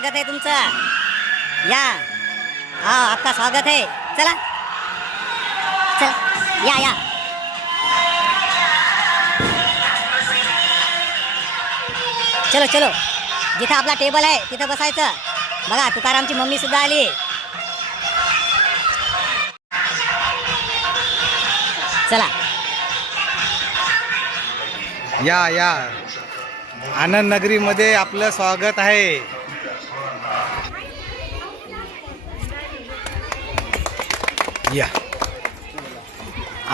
स्वागत आहे तुमचं. या हा आपका स्वागत है. चला चला या या. चलो चलो, जिथं आपला टेबल आहे तिथं बसायचं. बघा तुकारामची मम्मी सुद्धा आली. चला या या, आनंद नगरीमध्ये आपलं स्वागत आहे. या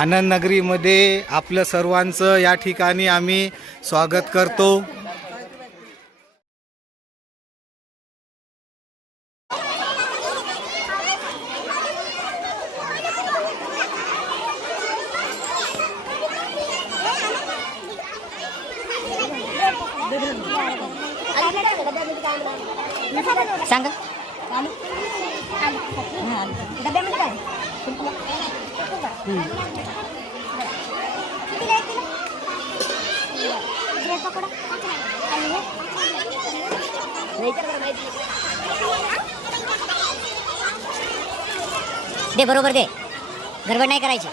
आनंद नगरीमध्ये आपलं सर्वांचं या ठिकाणी आम्ही स्वागत करतो. सांगा दे, बरोबर दे, गडबड नाही करायची.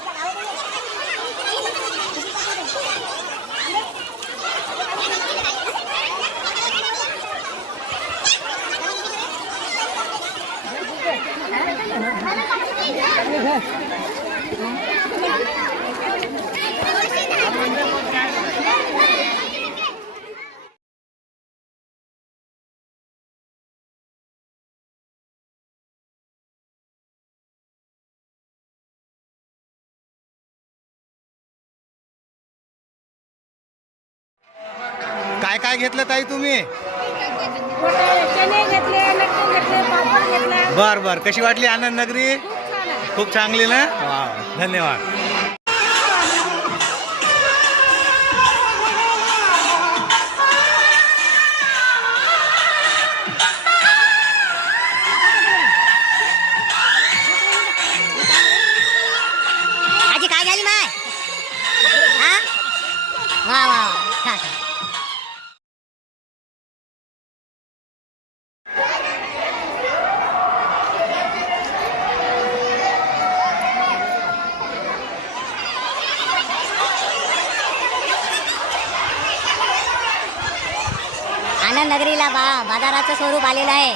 काय काय घेतलं ताई तुम्ही? चणे घेतले, लट्टू घेतले, पापड घेतला. बर बर, कशी वाटली आनंद नगरी? खूप चांगली ना. वा, धन्यवाद. आजी काय झाली माय? हा वा वा छान. आनंद नगरीला बाजाराचं स्वरूप आलेलं आहे.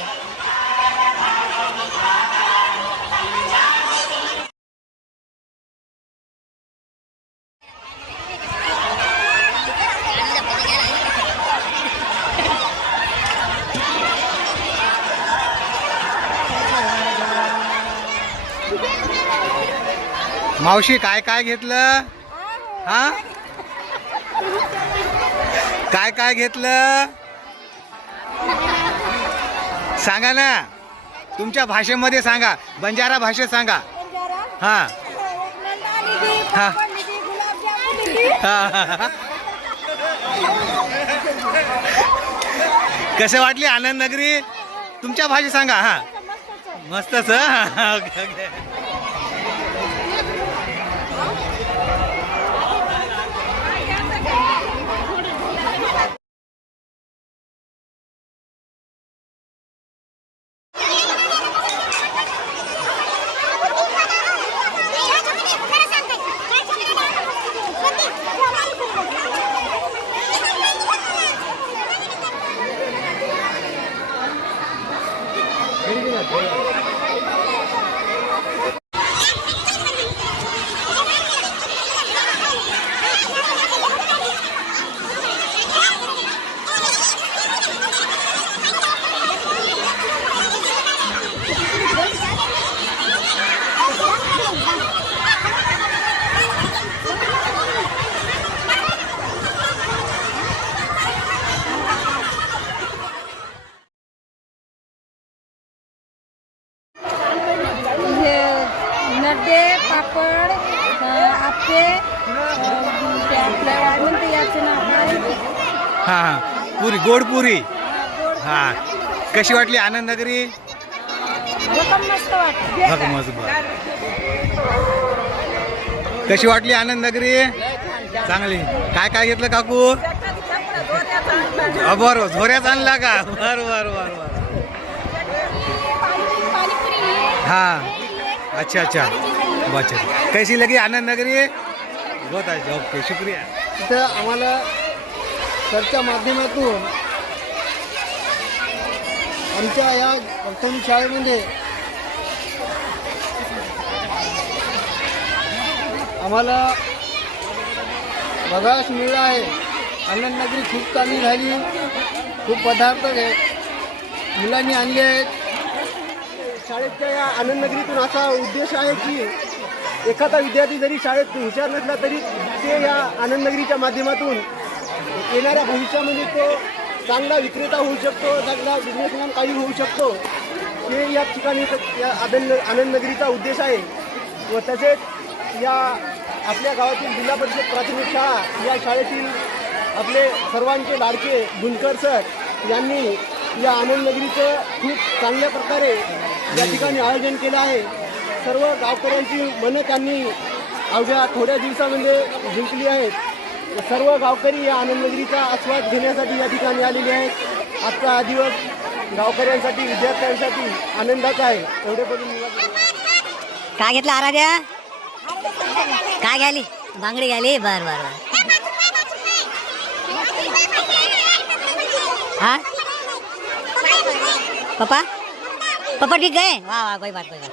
मावशी काय काय घेतलं? हा, काय काय घेतलं सांगा ना, तुमच्या भाषेमध्ये सांगा, बंजारा भाषेत सांगा. हा हा हा. कसे वाटली आनंद नगरी? तुमच्या भाषेत सांगा. हा मस्तच. Okay okay. नड्डे, पापड, आपे, आपल्या वाढून याचं नाव. हा हा, पुरी, गोड पुरी. हा, कशी वाटली आनंद नगरी? मस्त वाटत. मस्त. कशी वाटली आनंद नगरी? चांगली. काय काय घेतलं काकू? बरोबर, झोऱ्याच आणला का? बरोबर बरोबर. हाँ अच्छा अच्छा बहुत अच्छा. कैसी लगी आनंद नगरी? बहुत अच्छा. ओके शुक्रिया. तिथं आम्हाला सरच्या माध्यमातून आमच्या या प्राथमिक शाळेमध्ये आम्हाला बघायला मिळालं आहे. आनंद नगरी खूप चांगली झाली. खूप पदार्थ मुलांनी आणले आहेत. शाळेच्या या आनंद नगरीतून असा उद्देश आहे की एखादा विद्यार्थी जरी शाळेत हुशार नसला तरी ते या आनंद नगरीच्या माध्यमातून येणाऱ्या भविष्यामध्ये तो चांगला विक्रेता होऊ शकतो, चांगला बिझनेसमॅन काही होऊ शकतो. हे या ठिकाणी या आनंद नगरीचा उद्देश आहे. व तसेच या आपल्या गावातील जिल्हा परिषद प्राथमिक शाळा या शाळेतील आपले सर्वांचे लाडके गुंजकर सर यांनी या आनंद नगरीचं खूप चांगल्या प्रकारे या ठिकाणी आयोजन केलं आहे. सर्व गावकऱ्यांची मनं त्यांनी अवघ्या थोड्या दिवसामध्ये जिंकली आहेत. सर्व गावकरी या आनंद नगरीचा आस्वाद घेण्यासाठी या ठिकाणी आलेले आहेत. आजचा हा दिवस गावकऱ्यांसाठी विद्यार्थ्यांसाठी आनंदाचा आहे. एवढे बोलून मला काय घेतलं आराध्या? काय घ्याली? बांगडी घ्याली. बर बर बर. हा पप्पा पप्पा ठीक गए? वाह वाह कोई बात कोई बात.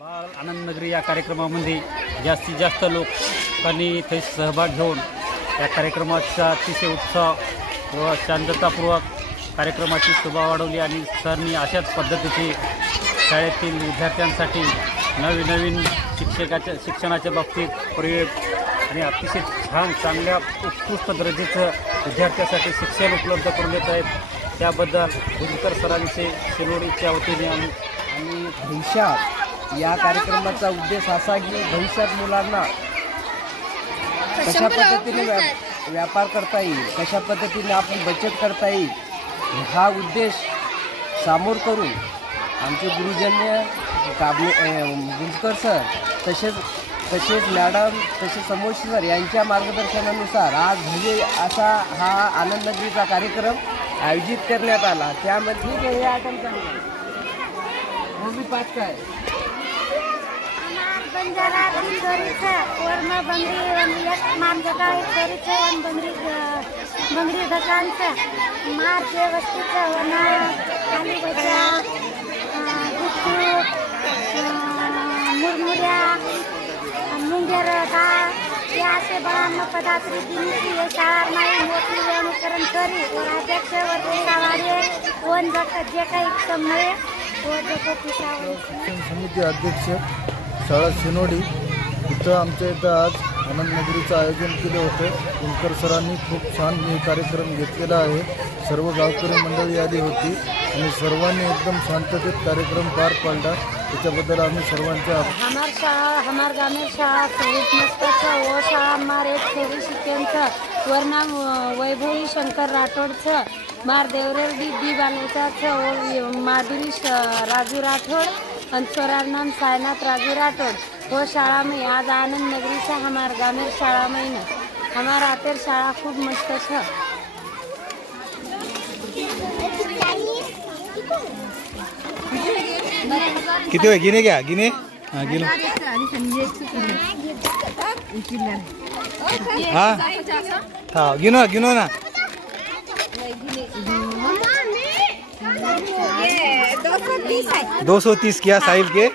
बाल आनंद नगरी या कार्यक्रमामध्ये जास्तीत जास्त लोकांनी इथे सहभाग घेऊन या कार्यक्रमाचा अतिशय उत्साह व शांततापूर्वक कार्यक्रमाची शोभा वाढवली. आणि सरनी अशाच पद्धतीची शाळेतील विद्यार्थ्यांसाठी नवीन नवीन शिक्षणाच्या बाबतीत प्रयोग आणि अतिशय छान चांगल्या उत्कृष्ट दर्जाचं विद्यार्थ्यासाठी शिक्षण उपलब्ध करून देत आहेत. त्याबद्दल गुंजकर सरांचे शिरोडीच्या वतीने आणि भविष्यात या कार्यक्रमाचा उद्देश असा की भविष्यात मुलांना कशा पद्धतीने व्यापार करता येईल, कशा पद्धतीने आपली बचत करता येईल हा उद्देश समोर करून आमचे गुरुजन्य गुंजकर सर तसेच मॅडम तसेच समोशी सर यांच्या मार्गदर्शनानुसार आज भव्य असा हा आनंद नगरीचा कार्यक्रम आयोजित करण्यात आला. त्यामध्ये हे आयटम चांगलं मग मी पाच काय बंजारा दिंडोरीचं वर्ण बंगरी एक मानजगा एक दोरीचं वन बंगरी ढगांचं मार्च वस्तीचं वन आलू भज्या गुपचूप मुरमुऱ्या मुंगेर डाळ या असे बाळांना पदार्थ दिली शाळा नाही मोठी अनुकरण करी व अध्यक्ष वर्षावाडे वन जे काही समळे व समिती अध्यक्ष शाळा सिनोडी इथं आमच्या इथं आज आनंद नगरीचं आयोजन केलं होतं. गुंजकर सरांनी खूप छान हे कार्यक्रम घेतलेला आहे. सर्व गावकरी मंडळी आली होती आणि सर्वांनी एकदम शांततेत कार्यक्रम पार पाडला. त्याच्याबद्दल आम्ही सर्वांच्या हमार शाळा हमार गामेर शाळा सहित मस्तचं व शाळा हमार एक थोडी शिकेंचं वरनाम वैभवी शंकर राठोडचं मार देवरेडी दी बालोचाचं व माधुरी राजू राठोड आणि स्वरार नाम सायनाथ राजू राठोड वो शाळा में आज आनंद नगरीचा हमार गामेर शाळा में न हमार आतेर शाळा खूब मस्त छ. किती होय गिने क्या गिने? हाँ गिनो. हाँ हाँ गिनो गिनो ना. 230 किया साहिल के.